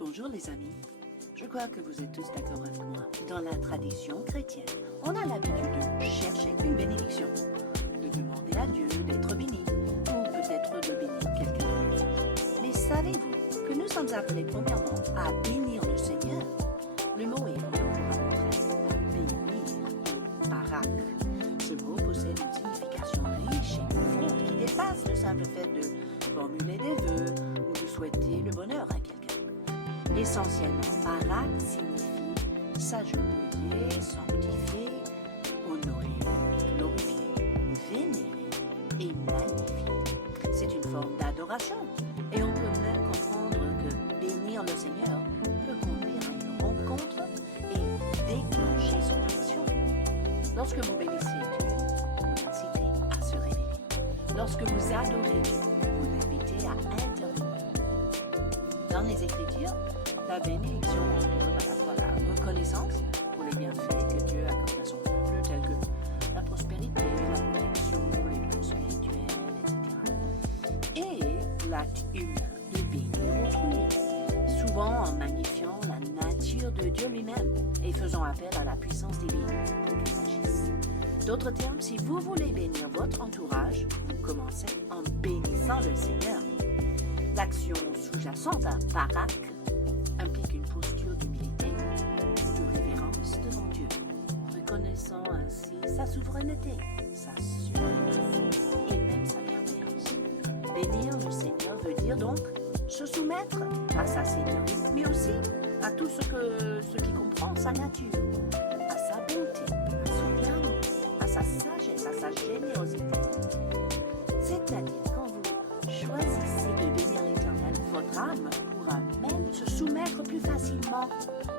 Bonjour les amis, je crois que vous êtes tous d'accord avec moi. Dans la tradition chrétienne, on a l'habitude de chercher une bénédiction, de demander à Dieu d'être béni, ou peut-être de bénir quelqu'un d'autre. Mais savez-vous que nous sommes appelés premièrement à bénir le Seigneur? Le mot hébreu pour traduit par bénir, barak. Ce mot possède une signification riche et profonde qui dépasse le simple fait de formuler des vœux ou de souhaiter le bonheur à quelqu'un. Essentiellement, barak signifie s'agenouiller, sanctifier, honorer, glorifier, vénérer et magnifier. C'est une forme d'adoration et on peut même comprendre que bénir le Seigneur peut conduire à une rencontre et déclencher son action. Lorsque vous bénissez Dieu, vous l'incitez à se révéler. Lorsque vous adorez Dieu, vous l'invitez à intervenir. Dans les Écritures, la bénédiction englobe à la fois la reconnaissance pour les bienfaits que Dieu accorde à son peuple, tels que la prospérité, la protection, les dons spirituels, etc. Et l'acte humain de bénir autrui, souvent en magnifiant la nature de Dieu lui-même et faisant appel à la puissance divine pour qu'il agisse. D'autres termes, si vous voulez bénir votre entourage, vous commencez en bénissant le Seigneur. L'action sous-jacente à barak implique une posture d'humilité ou de révérence devant Dieu, reconnaissant ainsi sa souveraineté, sa suprématie et même sa bienveillance. Bénir le Seigneur veut dire donc se soumettre à sa seigneurie, mais aussi à tout ce qui comprend sa nature, à sa bonté, à son amour, à sa sagesse, à sa générosité. C'est-à-dire quand vous choisissez de bénir l'Éternel, votre âme pourra même se soumettre plus facilement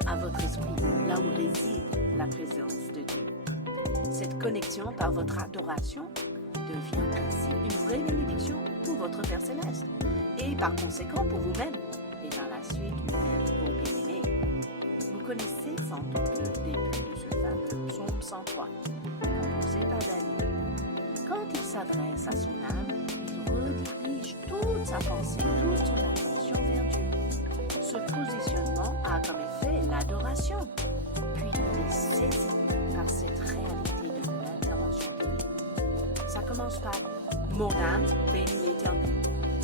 à votre esprit, là où réside la présence de Dieu. Cette connexion par votre adoration devient ainsi une vraie bénédiction pour votre Père Céleste et par conséquent pour vous-même et par la suite vous-même vos bien-aimés. Vous connaissez sans doute le début de ce fameux psaume 103, composé par David. Quand il s'adresse à son âme, il redirige toute sa pensée, toute son attention vers Dieu. Ce positionnement a comme effet l'adoration, puis il est saisi par cette réalité de l'intervention divine. Ça commence par « Mon âme bénit l'Éternel ».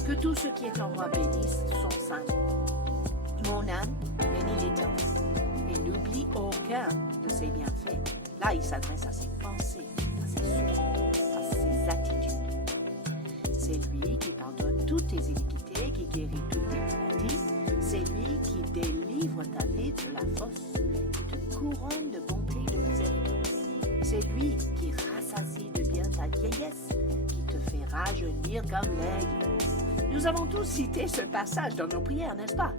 Que tout ce qui est en moi bénisse son saint nom. Mon âme bénit l'Éternel et n'oublie aucun de ses bienfaits. Là, il s'adresse à ses pensées, à ses souhaits, à ses attitudes. C'est lui qui pardonne toutes tes iniquités, qui guérit toutes tes maladies. C'est lui qui délivre ta vie de la fosse, qui te couronne de bonté et de miséricorde. C'est lui qui rassasie de bien ta vieillesse, qui te fait rajeunir comme l'aigle. Nous avons tous cité ce passage dans nos prières, n'est-ce pas?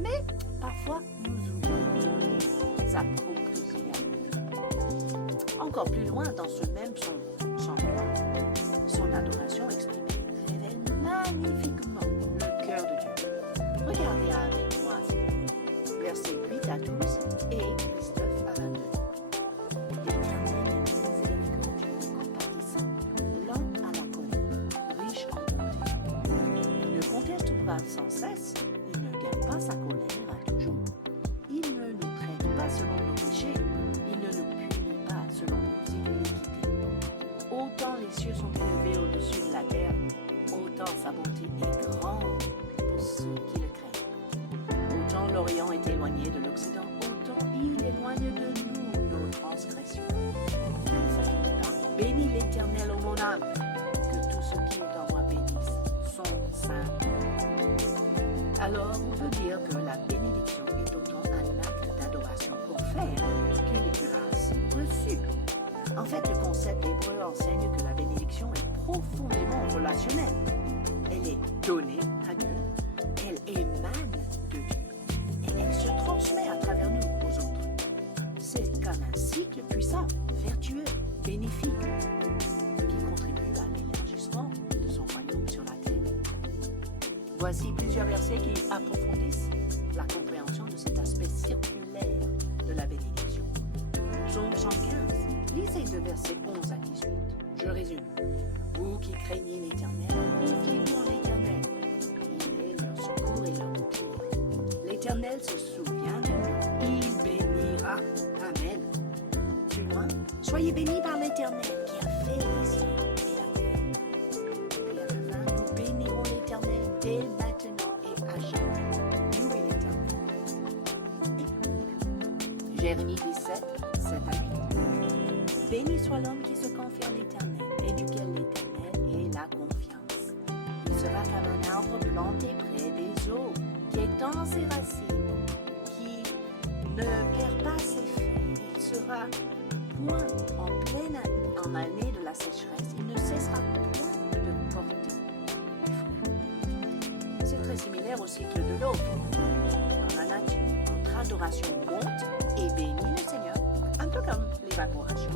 Mais parfois, nous oublions de nous approprier. Encore plus loin, dans ce même psaume 103, son adoration exprimée révèle magnifiquement le cœur de Dieu. Regardez avec moi, versets 8 à 12 et 19 à 22. L'Éternel est miséricordieux et compatissant, lent à la colère, riche en bonté. Il ne conteste pas sans cesse, il ne gagne pas sa colère à toujours. Il ne nous traite pas selon nos péchés, il ne nous punit pas selon nos iniquités. Autant les cieux sont élevés au-dessus de la terre, autant sa bonté est grande pour ceux qui le craignent. Autant l'Orient est éloigné de l'Occident, autant il éloigne de nous nos transgressions. Bénis l'Éternel, ô mon âme, que tout ce qui est en moi bénisse son saint nom. Alors, on peut dire que la bénédiction est autant un acte d'adoration qu'on fait qu'une grâce reçue. En fait, le concept hébreu enseigne que la bénédiction est profondément relationnelle. Elle est donnée à Dieu, elle émane de Dieu et elle se transmet à travers nous aux autres. C'est comme un cycle puissant, vertueux, bénéfique, qui contribue à l'élargissement de son royaume sur la terre. Voici plusieurs versets qui approfondissent la compréhension de cet aspect circulaire de la bénédiction. Psaume 115, lisez de versets 11 à 18. Je résume. Vous qui craignez l'Éternel, confiez-vous en l'Éternel. Il est leur secours et leur bouclier. l'Éternel se souvient de nous. Il bénira. Amen. Plus loin, soyez bénis par l'Éternel qui a fait les cieux et la terre. Puis à la fin, nous bénirons l'Éternel dès maintenant et à jamais. Louez l'Éternel. Jérémie 17, 7 à 8. Béni soit l'homme qui se confie en l'Éternel et duquel l'Éternel est la confiance. Il sera comme un arbre planté près des eaux, qui étend ses racines, qui ne perd pas ses feuilles. Il sera point en année de la sécheresse, il ne cessera point de porter du fruit. C'est très similaire au cycle de l'eau. Dans la nature, notre adoration monte et bénit le Seigneur, un peu comme l'évaporation,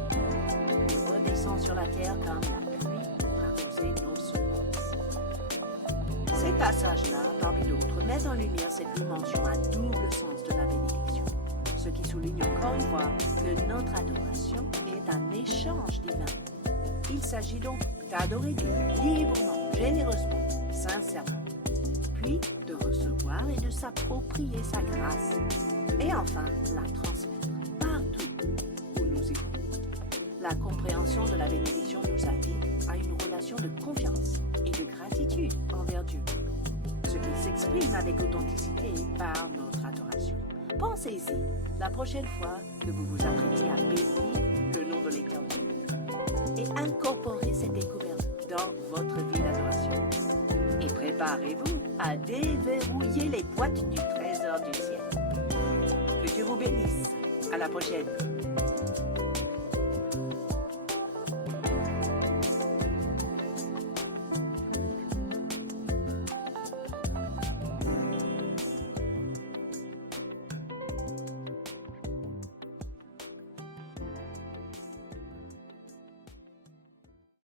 puis redescend sur la terre comme la pluie pour arroser nos semences. Ces passages-là, parmi d'autres, mettent en lumière cette dimension à double sens de la bénédiction, ce qui souligne encore une fois que notre adoration est un échange divin. Il s'agit donc d'adorer Dieu librement, généreusement, sincèrement, puis de recevoir et de s'approprier sa grâce, et enfin la transmettre partout où nous irons. La compréhension de la bénédiction nous invite à une relation de confiance et de gratitude envers Dieu, ce qui s'exprime avec authenticité par notre adoration. Pensez-y la prochaine fois que vous vous apprêtez à bénir le nom de l'Éternel et incorporez cette découverte dans votre vie d'adoration. Et préparez-vous à déverrouiller les boîtes du trésor du ciel. Que Dieu vous bénisse. À la prochaine.